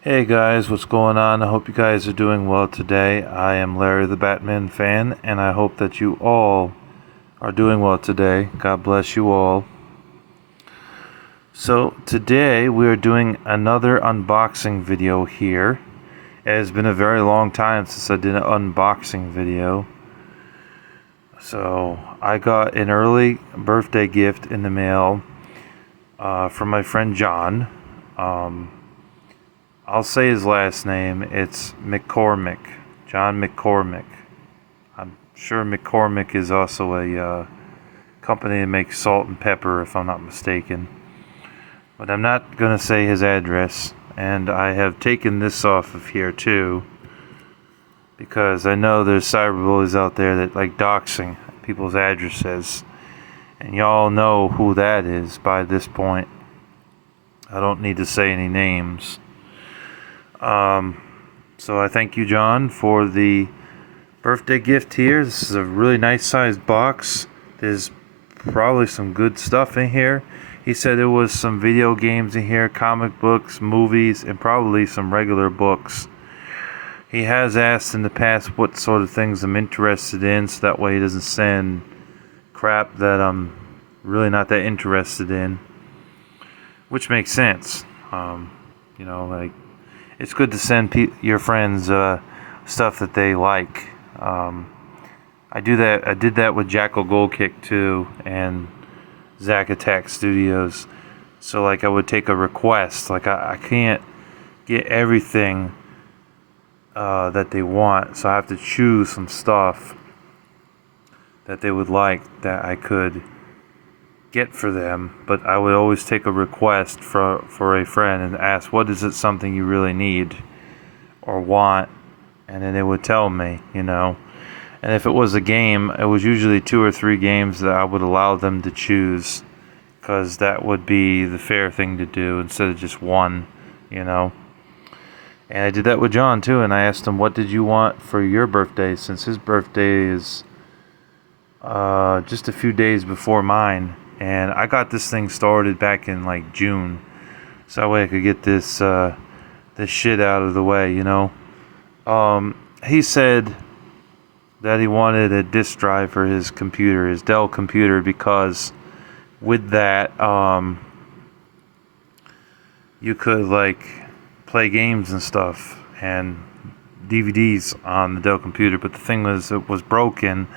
Hey guys, what's going on? I hope you guys are doing well today. I am Larry the Batman fan, and I hope that you all are doing well today. God bless you all. So, today we are doing another unboxing video here. It has been a very long time since I did an unboxing video. So, I got an early birthday gift in the mail from my friend John. I'll say his last name. It's McCormick. John McCormick. I'm sure McCormick is also a company that makes salt and pepper, if I'm not mistaken. But I'm not going to say his address. And I have taken this off of here too, because I know there's cyberbullies out there that like doxing people's addresses. And y'all know who that is by this point. I don't need to say any names. So I thank you, John, for the birthday gift here. This is a really nice sized box. There's probably some good stuff in here. He said there was some video games in here, comic books, movies, and probably some regular books. He has asked in the past what sort of things I'm interested in, so that way he doesn't send crap that I'm really not that interested in, which makes sense. Like, it's good to send your friends stuff that they like. I do that. I did that with Jackal Gold Kick too, and Zack Attack Studios. So like, I would take a request. Like, I can't get everything that they want, so I have to choose some stuff that they would like that I could get for them. But I would always take a request for a friend and ask, what is it something you really need or want, and then they would tell me, And if it was a game, it was usually 2 or 3 games that I would allow them to choose, because that would be the fair thing to do instead of just one. And I did that with John too, and I asked him, what did you want for your birthday, since his birthday is just a few days before mine. And I got this thing started back in like June, so that way I could get this shit out of the way. He said that he wanted a disk drive for his computer, his Dell computer, because with that, you could like play games and stuff and DVDs on the Dell computer. But the thing was, it was broken,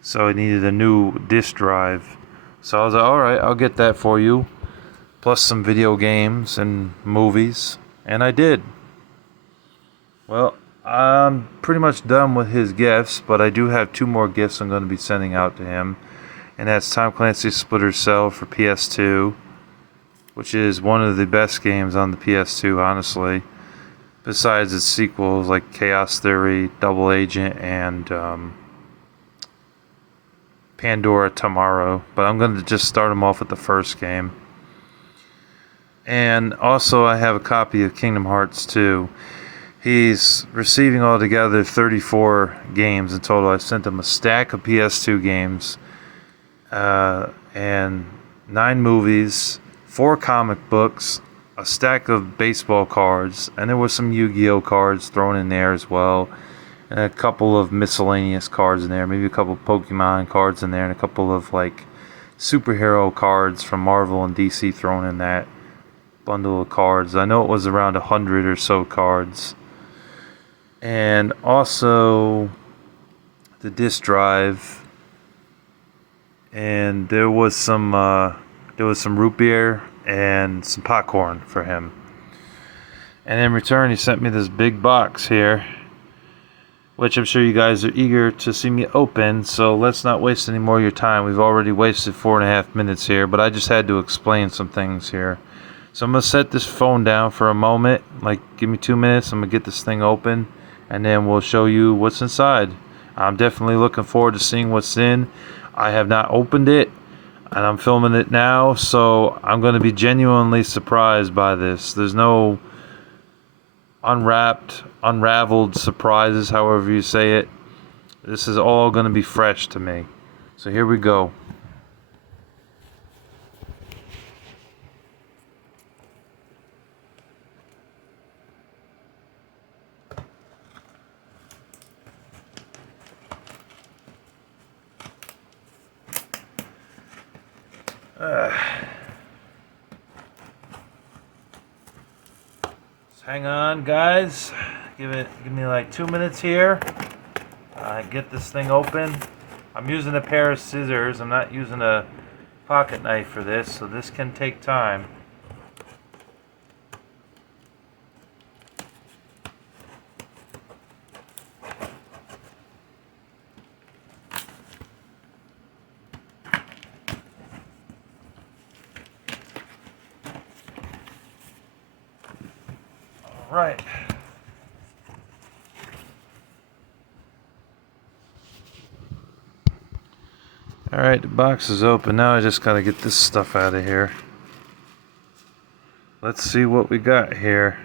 so it needed a new disk drive. So I was like, all right, I'll get that for you, plus some video games and movies, and I did. Well, I'm pretty much done with his gifts, but I do have 2 more gifts I'm going to be sending out to him. And that's Tom Clancy's Splinter Cell for PS2, which is one of the best games on the PS2, honestly. Besides its sequels like Chaos Theory, Double Agent, and Pandora Tomorrow. But I'm going to just start him off with the first game. And also I have a copy of Kingdom Hearts 2. He's receiving altogether 34 games in total. I sent him a stack of PS2 games, and 9 movies, 4 comic books, a stack of baseball cards, and there were some Yu-Gi-Oh cards thrown in there as well, and a couple of miscellaneous cards in there, maybe a couple of Pokemon cards in there, and a couple of like superhero cards from Marvel and DC thrown in that bundle of cards. I know it was around 100 or so cards. And also the disk drive, and there was some root beer and some popcorn for him. And in return, he sent me this big box here, which I'm sure you guys are eager to see me open. So let's not waste any more of your time. We've already wasted 4.5 minutes here, but I just had to explain some things here. So I'm gonna set this phone down for a moment. Like, give me 2 minutes. I'm gonna get this thing open, and then we'll show you what's inside. I'm definitely looking forward to seeing what's in. I have not opened it, and I'm filming it now, so I'm going to be genuinely surprised by this. There's no unraveled surprises, however you say it. This is all going to be fresh to me. So here we go. Hang on, guys. Give me like 2 minutes here. Get this thing open. I'm using a pair of scissors. I'm not using a pocket knife for this, so this can take time. All right. Alright, the box is open. Now I just gotta get this stuff out of here. Let's see what we got here.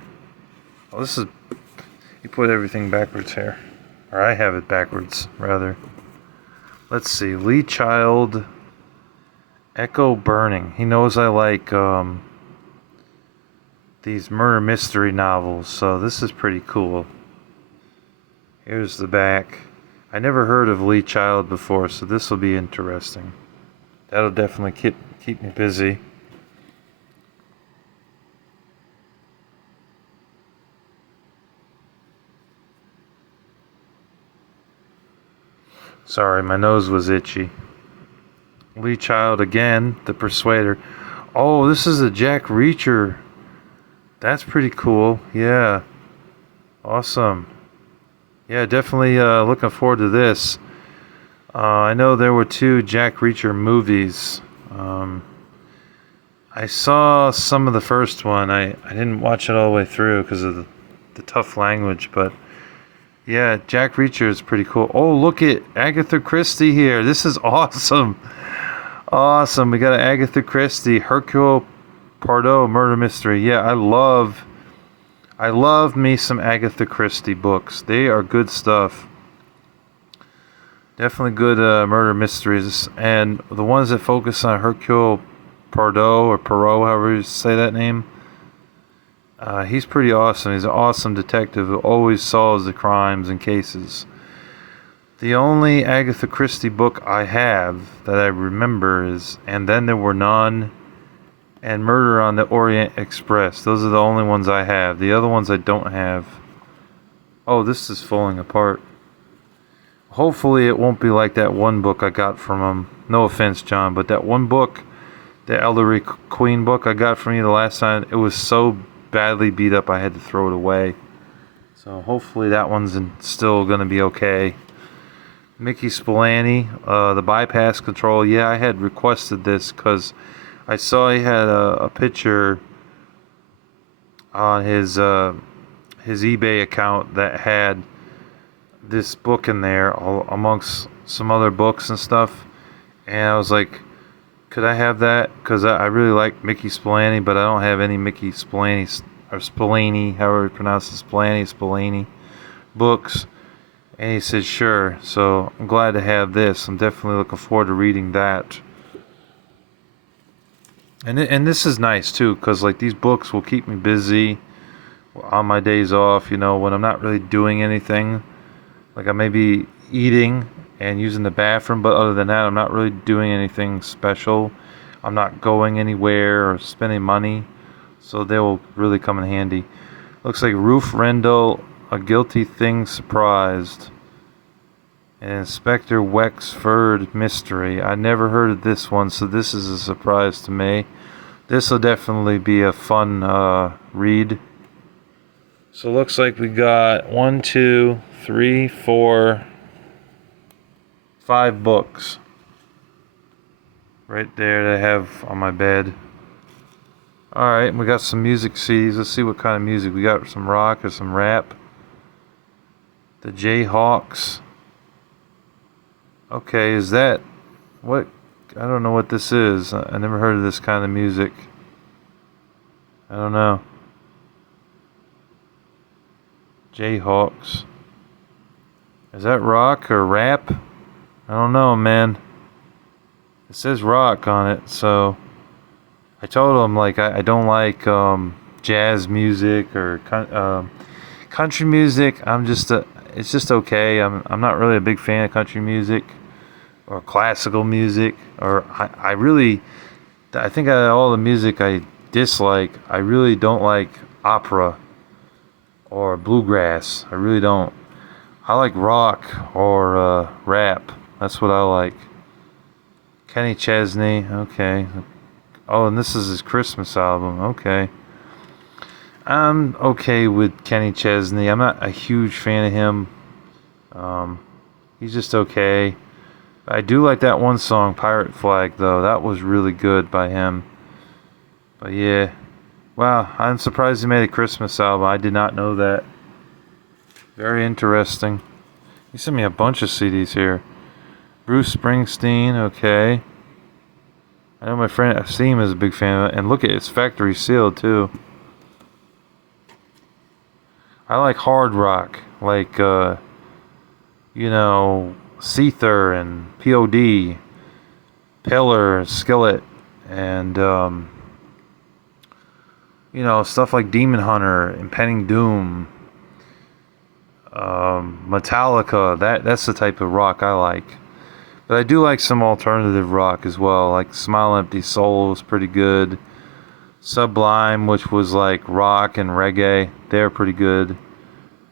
Oh, this is... You put everything backwards here. Or I have it backwards, rather. Let's see. Lee Child... Echo Burning. He knows I like these murder mystery novels, so this is pretty cool. Here's the back. I never heard of Lee Child before, so this will be interesting. That'll definitely keep me busy. Sorry, my nose was itchy. Lee Child again, The Persuader. Oh, this is a Jack Reacher. That's pretty cool. Yeah. Awesome. Yeah, definitely looking forward to this. I know there were 2 Jack Reacher movies. I saw some of the first one. I didn't watch it all the way through because of the tough language, but yeah, Jack Reacher is pretty cool. Oh, look at Agatha Christie here. This is awesome. Awesome. We got an Agatha Christie, Hercule Poirot murder mystery. Yeah, I love me some Agatha Christie books. They are good stuff. Definitely good murder mysteries. And the ones that focus on Hercule Poirot, or Poirot, however you say that name, he's pretty awesome. He's an awesome detective who always solves the crimes and cases. The only Agatha Christie book I have that I remember is And Then There Were None and Murder on the Orient Express. Those are the only ones I have. The other ones I don't have. Oh, this is falling apart. Hopefully it won't be like that one book I got from him. No offense, John, but that one book, the Ellery Queen book I got from you the last time, it was so badly beat up I had to throw it away. So hopefully that one's still going to be okay. Mickey Spillane, the bypass control. Yeah, I had requested this because I saw he had a picture on his eBay account that had this book in there amongst some other books and stuff, and I was like, could I have that? Because I really like Mickey Spillane, but I don't have any Mickey Spillane, or Spillane, however you pronounce it, Spillane books. And he said sure, so I'm glad to have this. I'm definitely looking forward to reading that. And this is nice too, because like these books will keep me busy on my days off, when I'm not really doing anything. Like I may be eating and using the bathroom, but other than that, I'm not really doing anything special. I'm not going anywhere or spending money, so they will really come in handy. Looks like Ruth Rendell, A Guilty Thing Surprised. And Inspector Wexford Mystery. I never heard of this one, so this is a surprise to me. This will definitely be a fun read. So it looks like we got 1, 2, 3, 4, 5 books right there that I have on my bed. Alright, we got some music CDs. Let's see what kind of music. We got some rock or some rap. The Jayhawks. Okay, is that what? I don't know what this is. I never heard of this kind of music. I don't know. Jayhawks. Is that rock or rap? I don't know, man. It says rock on it, so I told him like I don't like jazz music or country music. It's just okay. I'm not really a big fan of country music or classical music, or I think out of all the music I dislike, I really don't like opera. or bluegrass. I really don't. I like rock or rap. That's what I like. Kenny Chesney, okay. Oh, and this is his Christmas album. Okay. I'm okay with Kenny Chesney. I'm not a huge fan of him. Um, he's just okay. I do like that one song, Pirate Flag, though. That was really good by him. But yeah. Wow, I'm surprised he made a Christmas album. I did not know that. Very interesting. He sent me a bunch of CDs here. Bruce Springsteen, okay. I know my friend Asim is a big fan of it. And look at it, it's factory sealed, too. I like hard rock. Like, Seether and POD, Pillar, Skillet, and, stuff like Demon Hunter, Impending Doom, Metallica. That's the type of rock I like. But I do like some alternative rock as well. Like Smile Empty Soul was pretty good. Sublime, which was like rock and reggae, they're pretty good.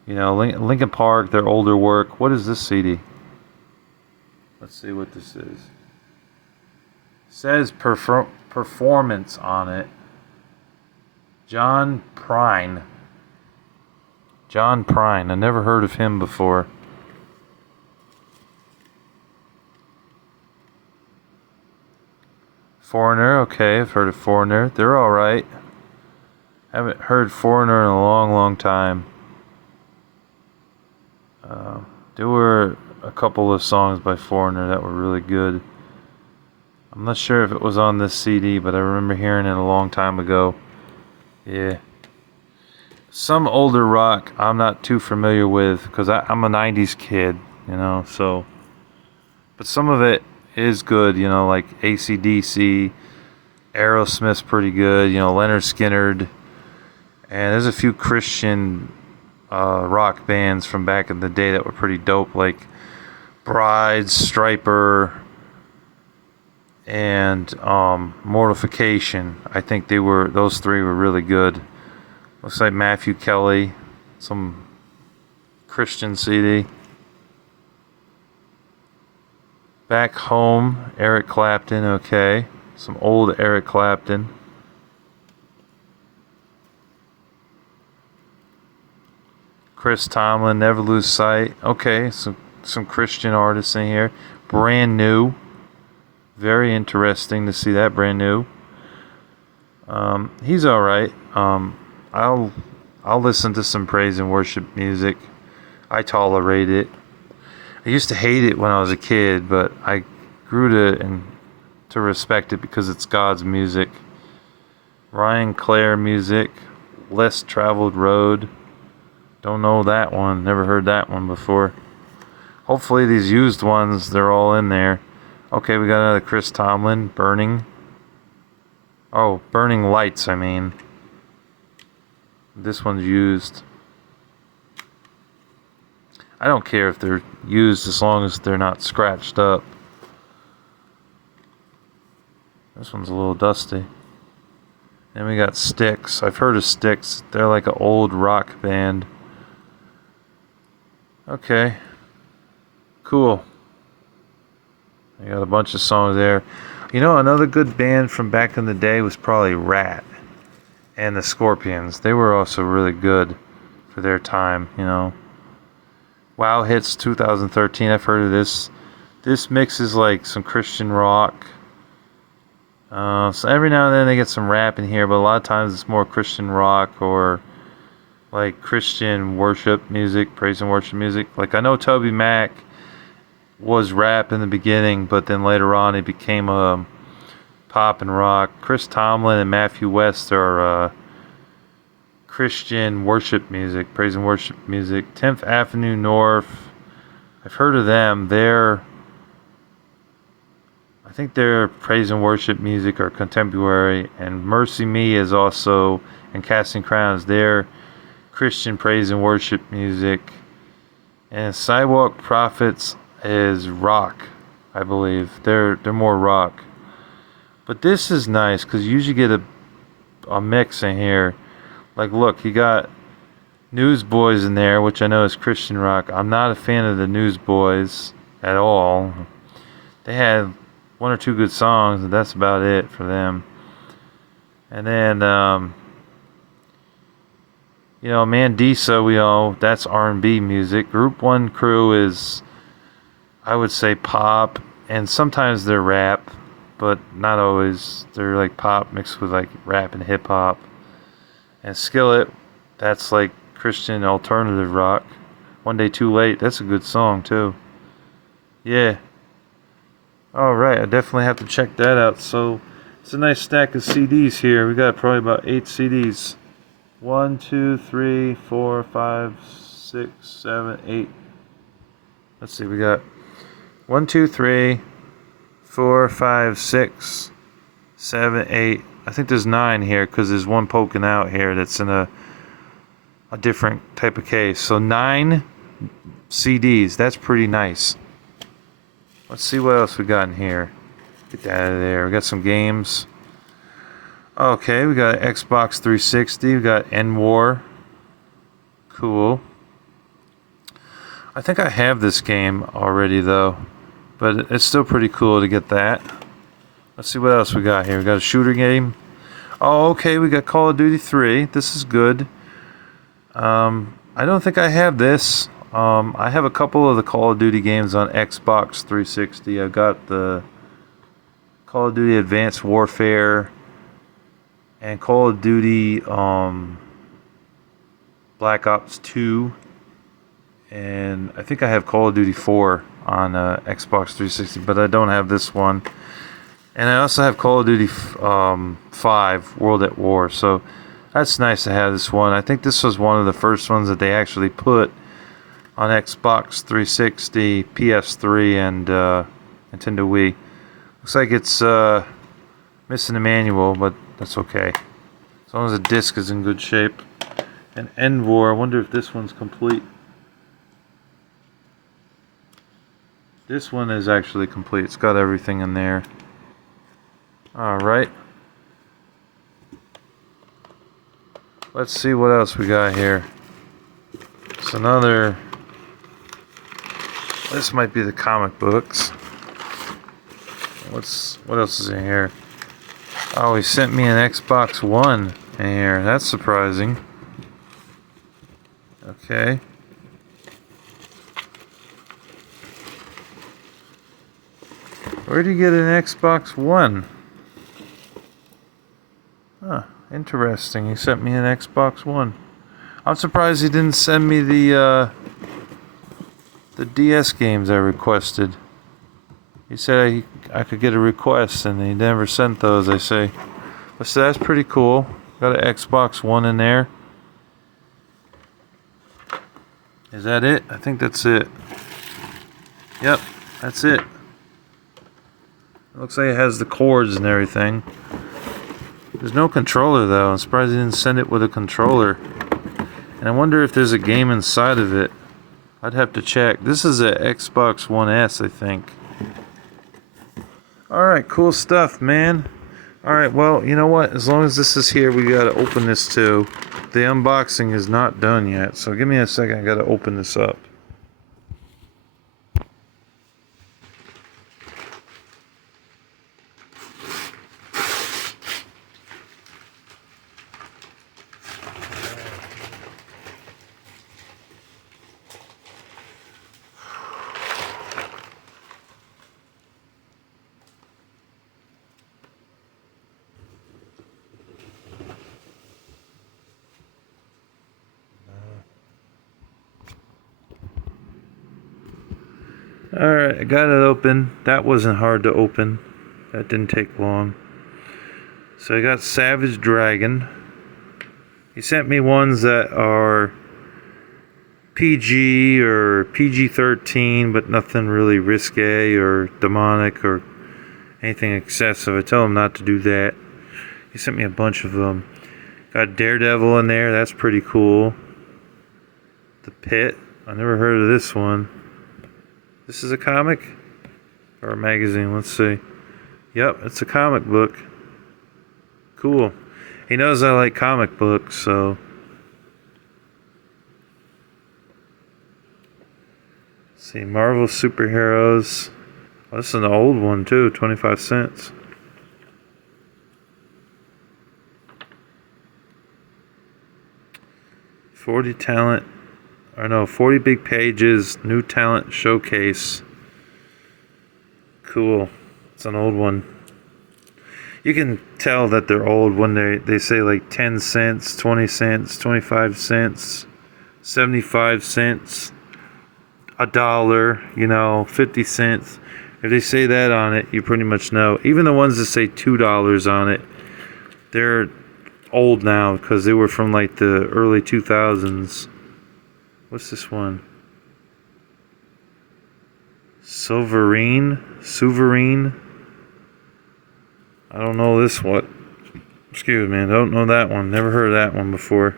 Linkin Park, their older work. What is this CD? Let's see what this is. It says performance on it. John Prine. John Prine. I never heard of him before. Foreigner, okay, I've heard of Foreigner. They're alright. Haven't heard Foreigner in a long, long time. There were a couple of songs by Foreigner that were really good. I'm not sure if it was on this CD, but I remember hearing it a long time ago. Yeah. Some older rock I'm not too familiar with because I'm a 90s kid, so. But some of it is good, like AC/DC, Aerosmith's pretty good, Leonard Skinner. And there's a few Christian rock bands from back in the day that were pretty dope, like Brides, Striper, and Mortification. I think those three were really good. Looks like Matthew Kelly, some Christian CD. Back Home, Eric Clapton, okay. Some old Eric Clapton. Chris Tomlin, Never Lose Sight. Okay, some Christian artists in here. Brand New. Very interesting to see that brand new. He's alright. I'll listen to some praise and worship music. I tolerate it. I used to hate it when I was a kid, but I grew to respect it because it's God's music. Ryan Clare music. Less Traveled Road. Don't know that one. Never heard that one before. Hopefully these used ones, they're all in there. Okay, we got another Chris Tomlin. Burning. Oh, Burning Lights, I mean. This one's used. I don't care if they're used as long as they're not scratched up. This one's a little dusty. Then we got Styx. I've heard of Styx. They're like an old rock band. Okay. Cool. I got a bunch of songs there. Another good band from back in the day was probably Rat and the Scorpions. They were also really good for their time, Wow Hits 2013. I've heard of this. This mixes like some Christian rock. So every now and then they get some rap in here, but a lot of times it's more Christian rock or like Christian worship music, praise and worship music. Like I know Toby Mac was rap in the beginning, but then later on he became a pop and rock. Chris Tomlin and Matthew West are Christian worship music, praise and worship music. 10th Avenue North, I've heard of them. I think their praise and worship music are contemporary, and Mercy Me is also, and Casting Crowns, they're Christian praise and worship music. And Sidewalk Prophets is rock, I believe. They're more rock. But this is nice because you usually get a mix in here. Like look, you got Newsboys in there, which I know is Christian rock. I'm not a fan of the Newsboys at all. They had one or two good songs, and that's about it for them. And then, Mandisa, that's R&B music. Group One Crew is, I would say, pop, and sometimes they're rap, but not always. They're like pop mixed with like rap and hip hop. And Skillet, that's like Christian alternative rock. One Day Too Late, that's a good song too. Yeah. Alright, I definitely have to check that out. So, it's a nice stack of CDs here. We got probably about 8 CDs. 1, 2, 3, 4, 5, 6, 7, 8. Let's see, we got 1, 2, 3, 4, 5, 6, 7, 8. I think there's 9 here because there's one poking out here that's in a different type of case. So 9 CDs. That's pretty nice. Let's see what else we got in here. Get that out of there. We got some games. Okay, we got Xbox 360. We got N-War. Cool. I think I have this game already though, but it's still pretty cool to get that. Let's see what else we got here. We got a shooter game. Oh, okay, we got Call of Duty 3. This is good. I don't think I have this. I have a couple of the Call of Duty games on Xbox 360. I've got the Call of Duty Advanced Warfare and Call of Duty Black Ops 2. And I think I have Call of Duty 4 on Xbox 360, but I don't have this one. And I also have Call of Duty 5 World at War. So that's nice to have this one. I think this was one of the first ones that they actually put on Xbox 360, PS3, and Nintendo Wii. Looks like it's missing a manual, but that's okay. As long as the disc is in good shape. And N-War, I wonder if this one's complete. This one is actually complete. It's got everything in there. Alright. Let's see what else we got here. It's another... This might be the comic books. What else is in here? Oh, he sent me an Xbox One in here. That's surprising. Okay. Where'd you get an Xbox One? Huh, interesting. He sent me an Xbox One. I'm surprised he didn't send me the DS games I requested. He said I could get a request, and he never sent those, I say. But so that's pretty cool. Got an Xbox One in there. Is that it? I think that's it. Yep, that's it. Looks like it has the cords and everything. There's no controller though. I'm surprised he didn't send it with a controller. And I wonder if there's a game inside of it. I'd have to check. This is a Xbox One S, I think. Alright, cool stuff, man. Alright, well, you know what? As long as this is here, we gotta open this too. The unboxing is not done yet, so give me a second. I gotta open this up. Alright, I got it open. That wasn't hard to open. That didn't take long. So I got Savage Dragon. He sent me ones that are PG or PG-13, but nothing really risque or demonic or anything excessive. I tell him not to do that. He sent me a bunch of them. Got Daredevil in there. That's pretty cool. The Pit. I never heard of this one. This is a comic or a magazine? Let's see. Yep, it's a comic book. Cool. He knows I like comic books, so See, Marvel Superheroes. Oh, this is an old one too, 25 cents. "40 talent, or no, 40 big pages, new talent showcase." Cool. It's an old one. You can tell that they're old when they say like 10 cents, 20 cents, 25 cents, 75 cents, $1, 50 cents. If they say that on it, you pretty much know. Even the ones that say $2 on it, they're old now because they were from like the early 2000s. What's this one? Sovereign? I don't know this one. Excuse me, I don't know that one. Never heard of that one before.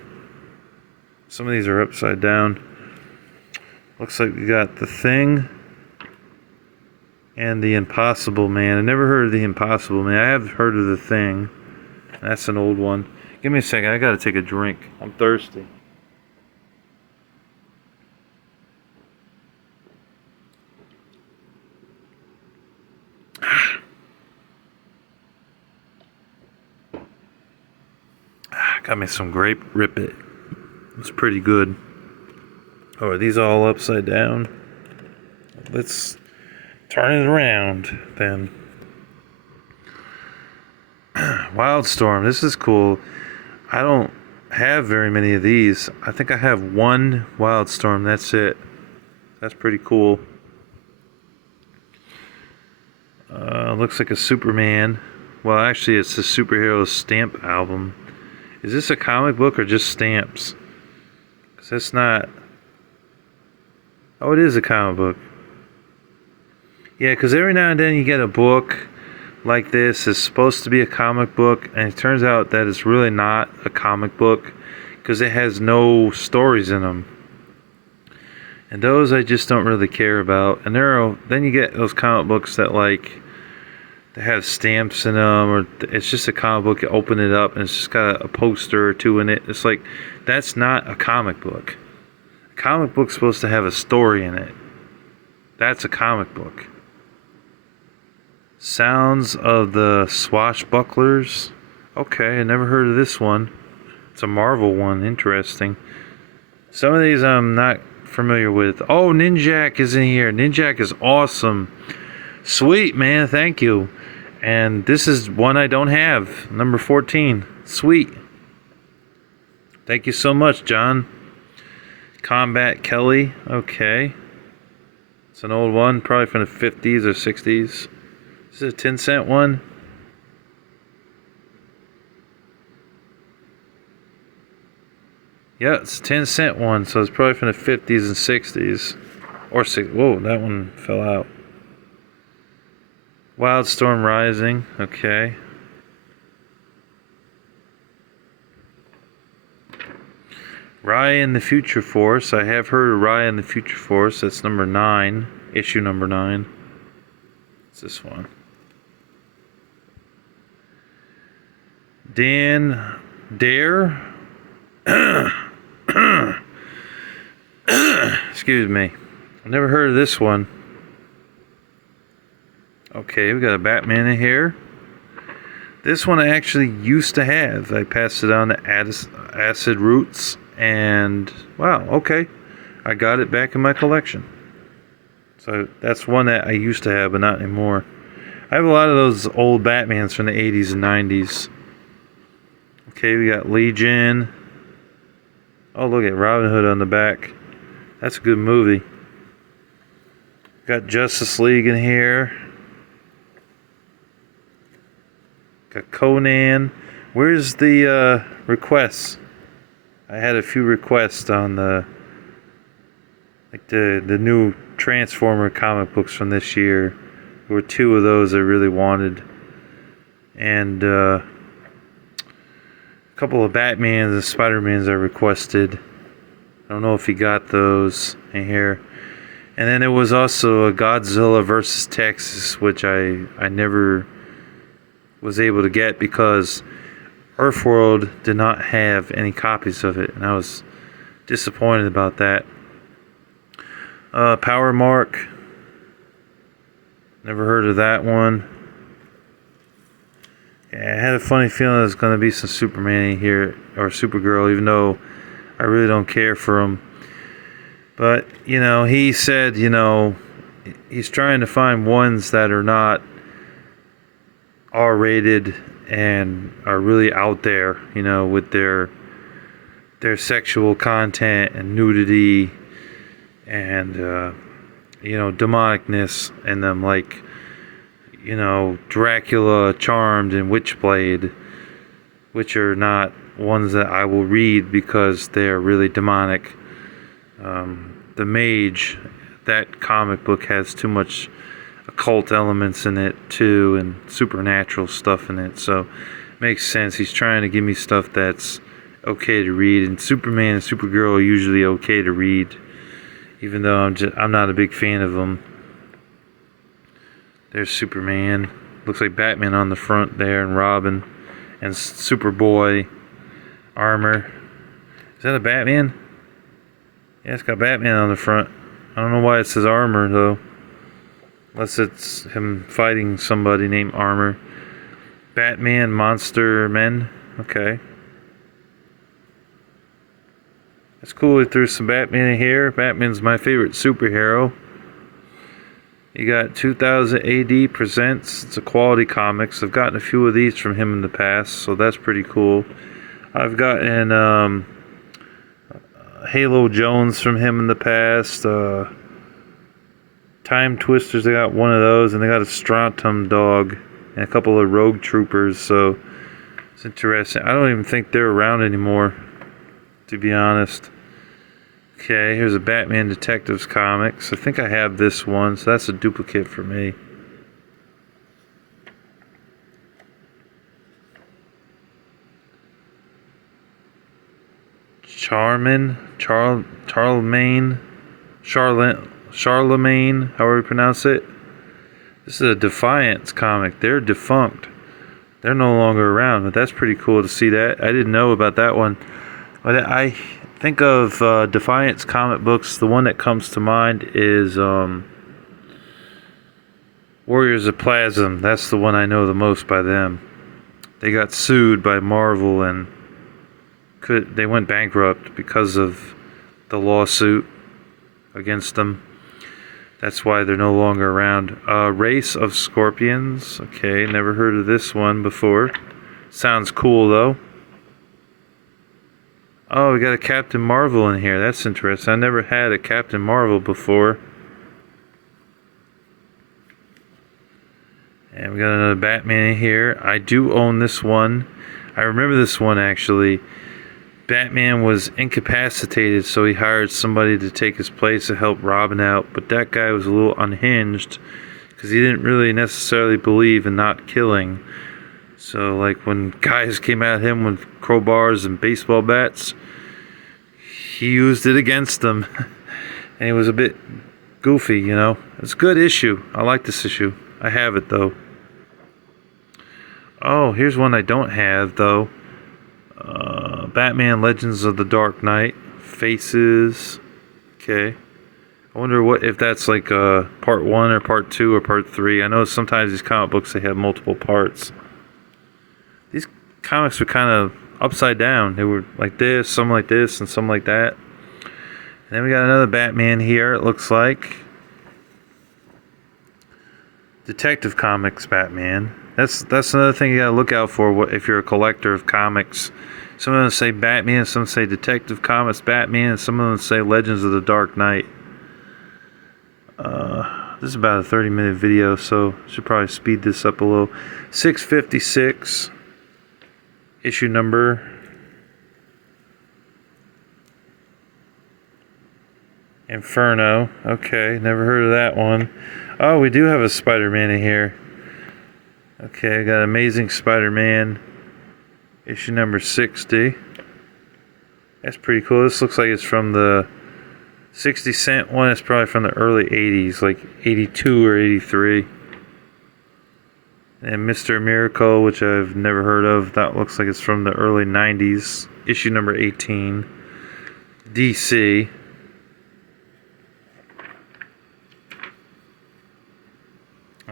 Some of these are upside down. Looks like we got The Thing and The Impossible Man. I never heard of The Impossible Man. I have heard of The Thing. That's an old one. Give me a second. I gotta take a drink. I'm thirsty. Got me some grape Rip-It. It's pretty good. Oh, are these all upside down? Let's turn it around then. Wildstorm. This is cool. I don't have very many of these. I think I have one Wildstorm. That's it. That's pretty cool. Looks like a Superman. Well, actually, it's a superhero stamp album. Is this a comic book or just stamps? Because that's not... Oh, it is a comic book. Yeah, because every now and then you get a book like this. It's supposed to be a comic book, and it turns out that it's really not a comic book because it has no stories in them. And those I just don't really care about. And then you get those comic books that they have stamps in them, or it's just a comic book. You open it up and it's just got a poster or two in it. It's like, that's not a comic book. A comic book's supposed to have a story in it. That's a comic book. Sounds of the Swashbucklers. Okay, I never heard of this one. It's a Marvel one. Interesting. Some of these I'm not familiar with. Oh, Ninjak is in here. Ninjak is awesome. Sweet, man. Thank you. And this is one I don't have. Number 14. Sweet. Thank you so much, John. Combat Kelly. Okay. It's an old one. Probably from the 50s or 60s. This is a 10-cent one. Yeah, it's a 10-cent one. So it's probably from the 50s and 60s. Or 60s. Whoa, that one fell out. Wildstorm Rising, okay. Raya and the Future Force. I have heard of Raya and the Future Force. That's number 9, issue number 9. What's this one? Dan Dare. Excuse me. I've never heard of this one. Okay, we got a Batman in here. This one I actually used to have. I passed it on to Acid Roots, and wow, okay. I got it back in my collection. So that's one that I used to have, but not anymore. I have a lot of those old Batmans from the 80s and 90s. Okay, we got Legion. Oh, look at Robin Hood on the back. That's a good movie. Got Justice League in here. Got Conan. Where's the requests? I had a few requests on the new Transformer comic books from this year. There were 2 of those I really wanted, and a couple of Batmans and Spider-Mans I requested. I don't know if he got those in here. And then there was also a Godzilla vs. Texas, which I never was able to get because Earthworld did not have any copies of it, and I was disappointed about that. Power Mark. Never heard of that one. Yeah, I had a funny feeling there's going to be some Superman in here, or Supergirl, even though I really don't care for him. But, you know, he said, you know, he's trying to find ones that are not R-rated and are really out there, you know, with their sexual content and nudity and, you know, demonicness in them, like, you know, Dracula, Charmed, and Witchblade, which are not ones that I will read because they're really demonic. The Mage, that comic book has too much occult elements in it too, and supernatural stuff in it, so it makes sense. He's trying to give me stuff that's okay to read, and Superman and Supergirl are usually okay to read, even though I'm not a big fan of them. There's Superman. Looks like Batman on the front there, and Robin, and Superboy armor. Is that a Batman? Yeah, it's got Batman on the front. I don't know why it says armor though. Unless it's him fighting somebody named Armor. Batman, Monster Men. Okay. It's cool he threw some Batman in here. Batman's my favorite superhero. You got 2000 AD Presents. It's a quality comics. I've gotten a few of these from him in the past, so that's pretty cool. I've gotten Halo Jones from him in the past. Time Twisters, they got one of those, and they got a Strontium dog and a couple of Rogue Troopers, so it's interesting. I don't even think they're around anymore, to be honest. Okay, here's a Batman Detectives comics. I think I have this one, so that's a duplicate for me. Charlemagne, however you pronounce it. This is a Defiance comic. They're defunct. They're no longer around, but that's pretty cool to see that. I didn't know about that one. But I think of Defiance comic books. The one that comes to mind is Warriors of Plasm. That's the one I know the most by them. They got sued by Marvel and they went bankrupt because of the lawsuit against them. That's why they're no longer around. Race of Scorpions. Okay, never heard of this one before. Sounds cool though. Oh, we got a Captain Marvel in here. That's interesting. I never had a Captain Marvel before. And we got another Batman in here. I do own this one. I remember this one actually. Batman was incapacitated, so he hired somebody to take his place to help Robin out. But that guy was a little unhinged because he didn't really necessarily believe in not killing. So, like, when guys came at him with crowbars and baseball bats, he used it against them. And he was a bit goofy, you know. It's a good issue. I like this issue. I have it, though. Oh, here's one I don't have, though. Batman Legends of the Dark Knight. Faces. Okay. I wonder if that's like part 1 or part 2 or part 3. I know sometimes these comic books, they have multiple parts. These comics were kind of upside down. They were like this, some like this, and some like that. And then we got another Batman here, it looks like. Detective Comics Batman. That's another thing you gotta look out for if you're a collector of comics. Some of them say Batman, some say Detective Comics Batman, and some of them say Legends of the Dark Knight. This is about a 30-minute video, so I should probably speed this up a little. 656, issue number. Inferno. Okay, never heard of that one. Oh, we do have a Spider-Man in here. Okay, I got Amazing Spider-Man, issue number 60. That's pretty cool. This looks like it's from the 60-cent one. It's probably from the early 80s, like 82 or 83. And Mr. Miracle, which I've never heard of, that looks like it's from the early 90s, issue number 18. DC.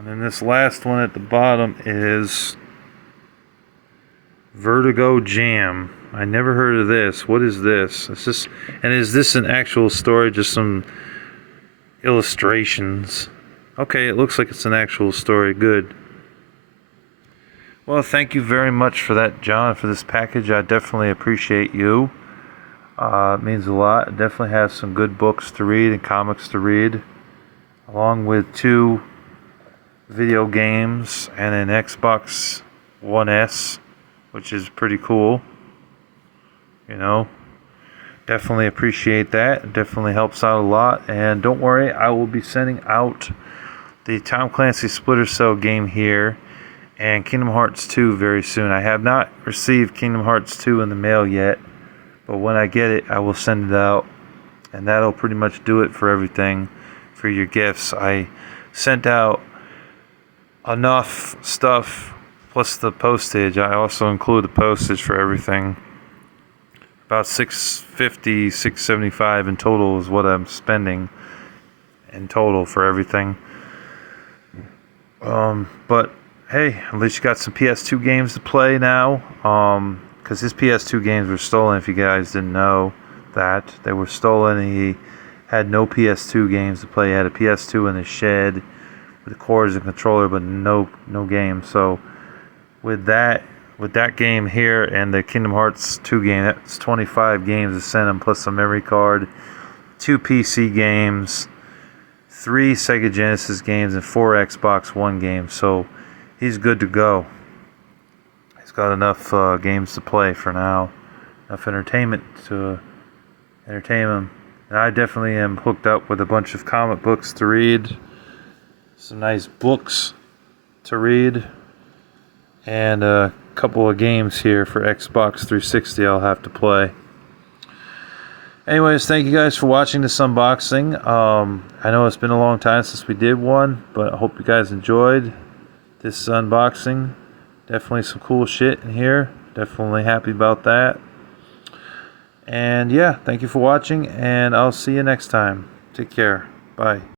And then this last one at the bottom is Vertigo Jam. I never heard of this. What is this? Is this an actual story? Just some illustrations. Okay, it looks like it's an actual story. Good. Well, thank you very much for that, John, for this package. I definitely appreciate you. It means a lot. It definitely has some good books to read and comics to read, along with 2 video games and an Xbox One S, which is pretty cool. You know, definitely appreciate that. It definitely helps out a lot. And don't worry, I will be sending out the Tom Clancy Splinter Cell game here and Kingdom Hearts 2 very soon. I have not received Kingdom Hearts 2 in the mail yet, but when I get it, I will send it out. And that'll pretty much do it for everything for your gifts. I sent out enough stuff plus the postage. I also include the postage for everything. About $650, $675 in total is what I'm spending in total for everything. But hey, at least you got some PS2 games to play now. Because his PS2 games were stolen. If you guys didn't know that, they were stolen. He had no PS2 games to play. He had a PS2 in the shed with the cords and controller, but no game. So with that game here and the Kingdom Hearts 2 game, that's 25 games to send him, plus a memory card, 2 PC games, 3 Sega Genesis games, and 4 Xbox One games. So he's good to go. He's got enough games to play for now, enough entertainment to entertain him. And I definitely am hooked up with a bunch of comic books to read, some nice books to read, and a couple of games here for Xbox 360 I'll have to play. Anyways, thank you guys for watching this unboxing. I know it's been a long time since we did one, but I hope you guys enjoyed this unboxing. Definitely some cool shit in here. Definitely happy about that. And yeah, thank you for watching, and I'll see you next time. Take care. Bye.